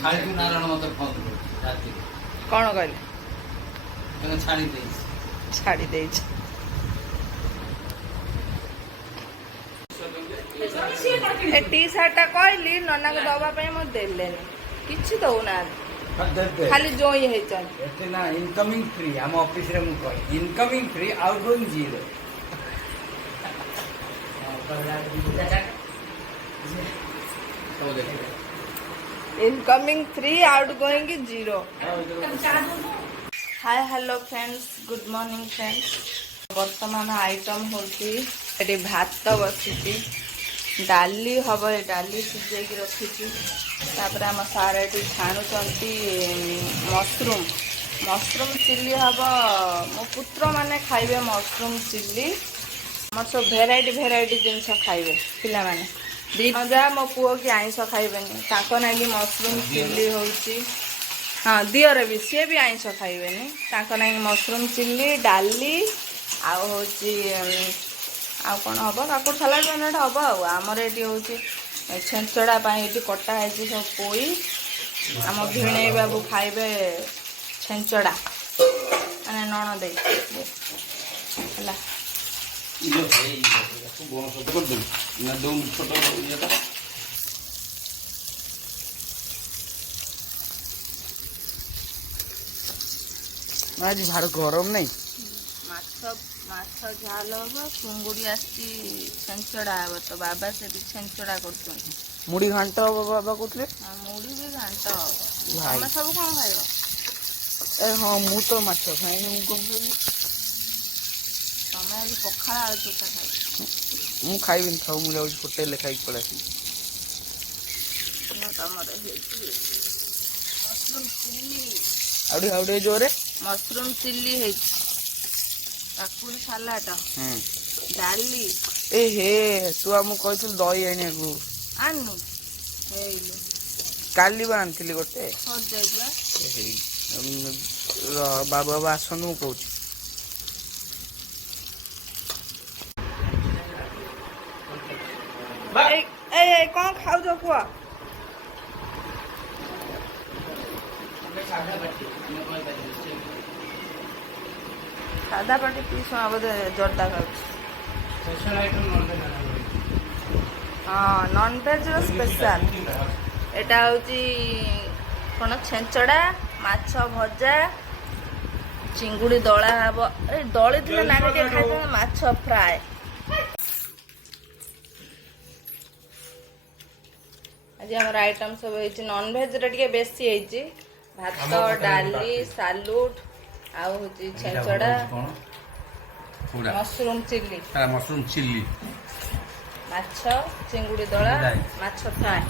ଛାଡ଼ି ନାରାୟଣ ମତେ ଫୋନ କରୁଛି ରାତିରେ କଣ କହିଲେ? ତାଙ୍କୁ ଛାଡ଼ି ଦେଇଛି। ଛାଡ଼ି ଦେଇଛି। ଏ ଟି ସାର୍ଟଟା କହିଲି ନନାକୁ ଦବା ପାଇଁ ମୁଁ ଦେଲେନି, କିଛି ଦଉନାହାନ୍ତି, ଖାଲି ଜୋଇଁ ହେଇଛନ୍ତି। ଏତେ ନା ଇନକମିଂ ଫ୍ରି ଆମ ଅଫିସରେ ମୁଁ କହେ incoming free out going zero. Incoming 3 outgoing 0। Hi hello friends, good morning friends. वर्तमान आइटम होची एटी भात बसी, डाली हम, डाली सिझे रखी, आम सार ये छाणुंट मशरूम, मशरूम चिल्ली हम। मो पुत्र मैंने खाइबे मशरूम चिल्ली, आम सब भेराइटी भेराइटी जिनस खाइबे पिला माने। जा मो पुओ की आइंस खाइबेनी, ताको नागी मशरूम चिल्ली होची। हाँ दियर भी सी भी आइंस खाइबेनी, ताको नागी मशरूम चिल्ली, डाली आउ होची आउ कौन हम काकुड़ सालाड फालाड हम। आमर ये हूँ छेंचड़ा ये कटा है सब पोई। आम भिणे बाबू खाइबे छेंचड़ा मैंने नण दे आज झाड़ गरम नहीं माछ झाल हम। चुंगुड़ी आसी छेंचड़ा हम, तो बाबा से छेंचड़ा कर मुड़ी घाट हम बाबा कहते मुड़ी भी घाट हम। सब कौन खाइब? हाँ मु तो माछ खाए तमें आज पखाड़ आलू चोखा खाइ। मु खाइबी खाऊ मुझे होटेल खाई पड़ा मशरूम चिल्ली, आउडे जोरे मशरूम चिल्ली है, काकुड़ी सालाड, डाली। ए हे तू आमको कहतु दही आने को आनु काली बा आनथिली गोटे बाबा आसन मु कहूँ कौन खाऊ पुआ? सादा पाटी पीस बोधे जोरदा खाऊ। हाँ नॉनवेज स्पेशल एटा होची कौन छेंचड़ा, माछ भजा, चिंगुड़ी दला हम। दली थे ना खाई माछ फ्राए। आज आम आइटम सब नॉनवेज रे बेसी है, भात डाली सालुट आउ छेंचड़ा, मशरूम चिल्ली, माछ चिंगुड़ी दला, माछ फ्राए,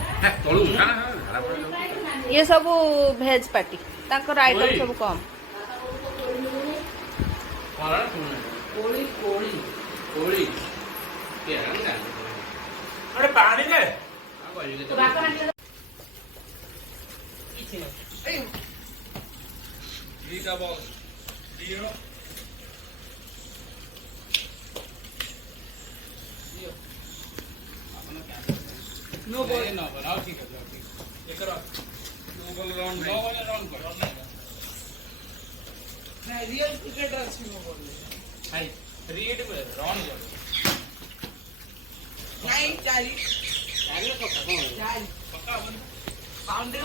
ये सब भेज पार्टी ताकर आइटम सब कम। नो बॉल ठीक है एक नो बॉल राउंड नहीं रियल क्रिकेटर अच्छी नो बॉल हाय रीड में राउंड नहीं चाली चाली पक्का बाउंड्री